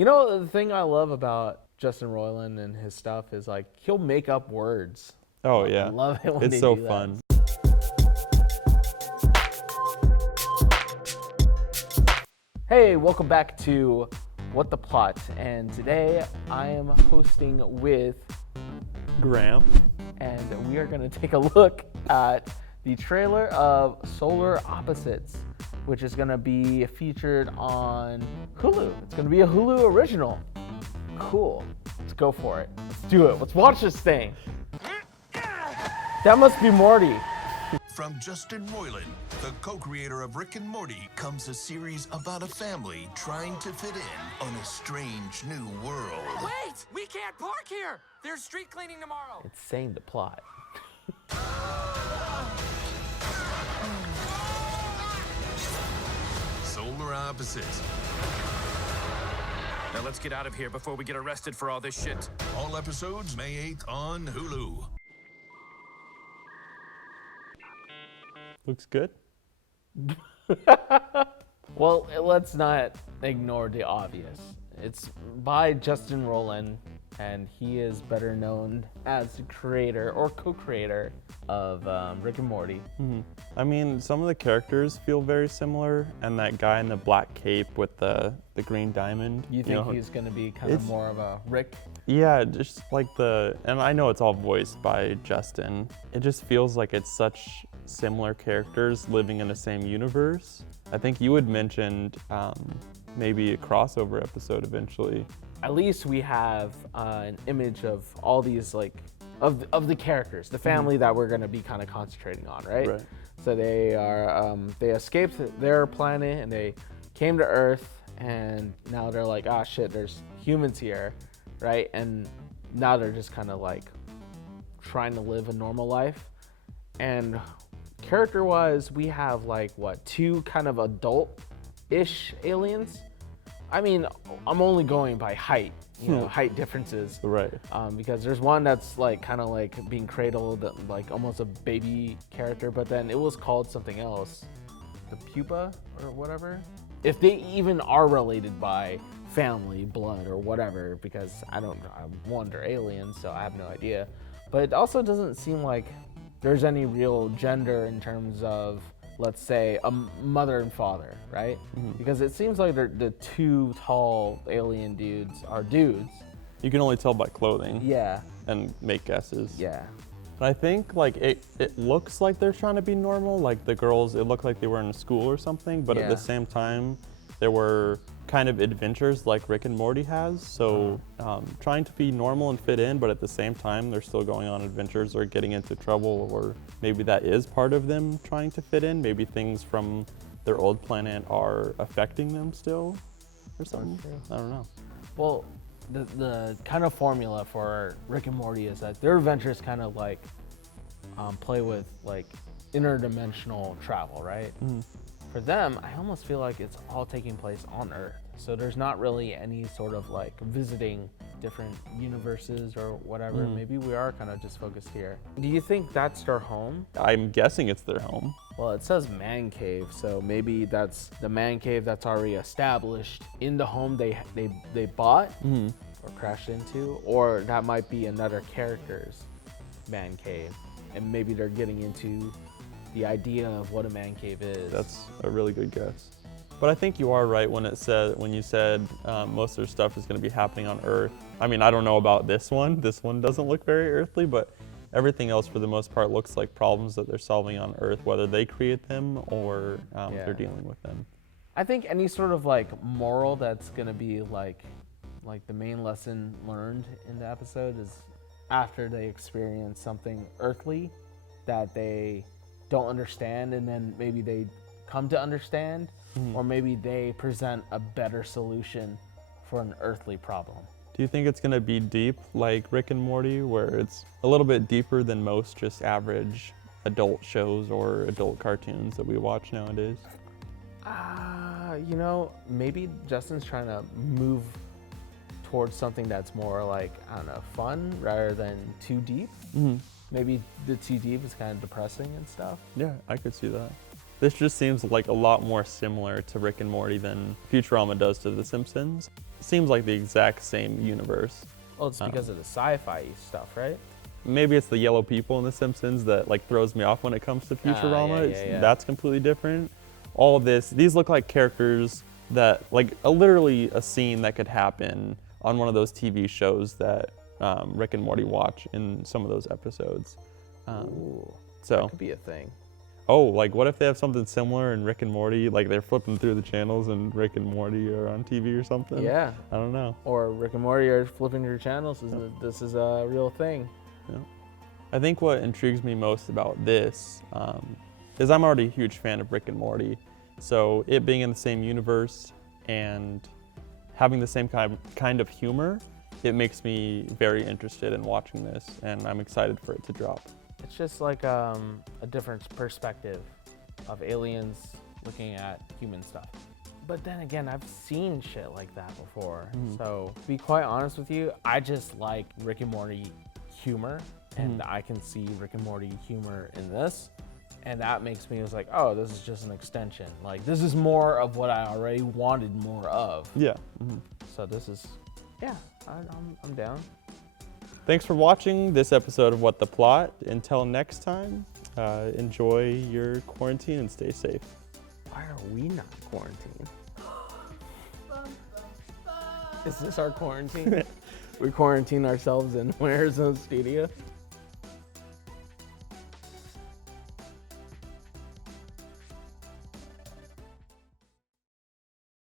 You know, the thing I love about Justin Roiland and his stuff is like he'll make up words. Oh, I yeah. love it when It's they so do that. fun. Hey, welcome back to What the Plot, and today I am hosting with Graham. and we are going to take a look at the trailer of Solar Opposites, which is going to be featured on Hulu. It's going to be a Hulu original. Cool. Let's go for it. Let's do it. Let's watch this thing. That must be Morty. From Justin Roiland, the co-creator of Rick and Morty, comes a series about a family trying to fit in on a strange new world. Wait! We can't park here! There's street cleaning tomorrow! It's saying the plot. Solar Opposites. Now let's get out of here before we get arrested for all this shit. All episodes May 8th on Hulu. Looks good. Well, let's not ignore the obvious. It's by Justin Roiland, and he is better known as the creator or co-creator of Rick and Morty. I mean, some of the characters feel very similar, and that guy in the black cape with the green diamond. You think know, he's going to be kind of it's- more of a Rick? Yeah, just like and I know it's all voiced by Justin. It just feels like it's such similar characters living in the same universe. I think you had mentioned maybe a crossover episode eventually. At least we have an image of all these, like, of the characters, the family that we're going to be kind of concentrating on, right? Right. So they escaped their planet and they came to Earth, and now they're like, ah, shit, there's humans here, right? And now they're just kind of like trying to live a normal life. And character-wise, we have like two kind of adult-ish aliens. I mean, I'm only going by height, height differences. Right. Because there's one that's like kind of like being cradled, like almost a baby character, but then it was called something else, the pupa or whatever. If they even are related by family, blood, or whatever, because I wonder aliens, so I have no idea. But it also doesn't seem like there's any real gender in terms of, let's say, a mother and father, right? Because it seems like the two tall alien dudes are dudes. You can only tell by clothing. Yeah. And make guesses. Yeah. And I think like it looks like they're trying to be normal. Like the girls, it looked like they were in school or something, but at the same time, there were kind of adventures like Rick and Morty has. So trying to be normal and fit in, but at the same time, they're still going on adventures or getting into trouble, or maybe that is part of them trying to fit in. Maybe things from their old planet are affecting them still or something. I don't know. Well, the kind of formula for Rick and Morty is that their adventures kind of like play with like interdimensional travel, right? For them, I almost feel like it's all taking place on Earth. So there's not really any sort of like visiting different universes or whatever. Maybe we are kind of just focused here. Do you think that's their home? I'm guessing it's their home. Well, it says man cave, so maybe that's the man cave that's already established in the home they bought or crashed into, or that might be another character's man cave, and maybe they're getting into the idea of what a man cave is. That's a really good guess. But I think you are right when you said most of their stuff is going to be happening on Earth. I mean, I don't know about this one. This one doesn't look very earthly, but everything else for the most part looks like problems that they're solving on Earth, whether they create them or they're dealing with them. I think any sort of like moral that's going to be like the main lesson learned in the episode is after they experience something earthly that they don't understand, and then maybe they come to understand, or maybe they present a better solution for an earthly problem. Do you think it's going to be deep like Rick and Morty, where it's a little bit deeper than most just average adult shows or adult cartoons that we watch nowadays? Maybe Justin's trying to move towards something that's more like, I don't know, fun rather than too deep. Maybe the too deep is kind of depressing and stuff. Yeah, I could see that. This just seems like a lot more similar to Rick and Morty than Futurama does to The Simpsons. Seems like the exact same universe. Well, it's because of the sci-fi stuff, right? Maybe it's the yellow people in The Simpsons that like throws me off when it comes to Futurama. That's completely different. All of these look like characters that like literally a scene that could happen on one of those TV shows that Rick and Morty watch in some of those episodes. Ooh, so that could be a thing. Oh, like what if they have something similar in Rick and Morty? Like they're flipping through the channels and Rick and Morty are on TV or something? Yeah. I don't know. Or Rick and Morty are flipping your channels. This is a real thing. Yeah. I think what intrigues me most about this is I'm already a huge fan of Rick and Morty. So it being in the same universe and having the same kind of humor, it makes me very interested in watching this, and I'm excited for it to drop. It's just like a different perspective of aliens looking at human stuff. But then again, I've seen shit like that before. So to be quite honest with you, I just like Rick and Morty humor, and I can see Rick and Morty humor in this. And that makes me just like, oh, this is just an extension. Like, this is more of what I already wanted more of. Yeah. So this is, yeah, I'm down. Thanks for watching this episode of What the Plot. Until next time, enjoy your quarantine and stay safe. Why are we not quarantined? Is this our quarantine? We quarantine ourselves in Arizona studio?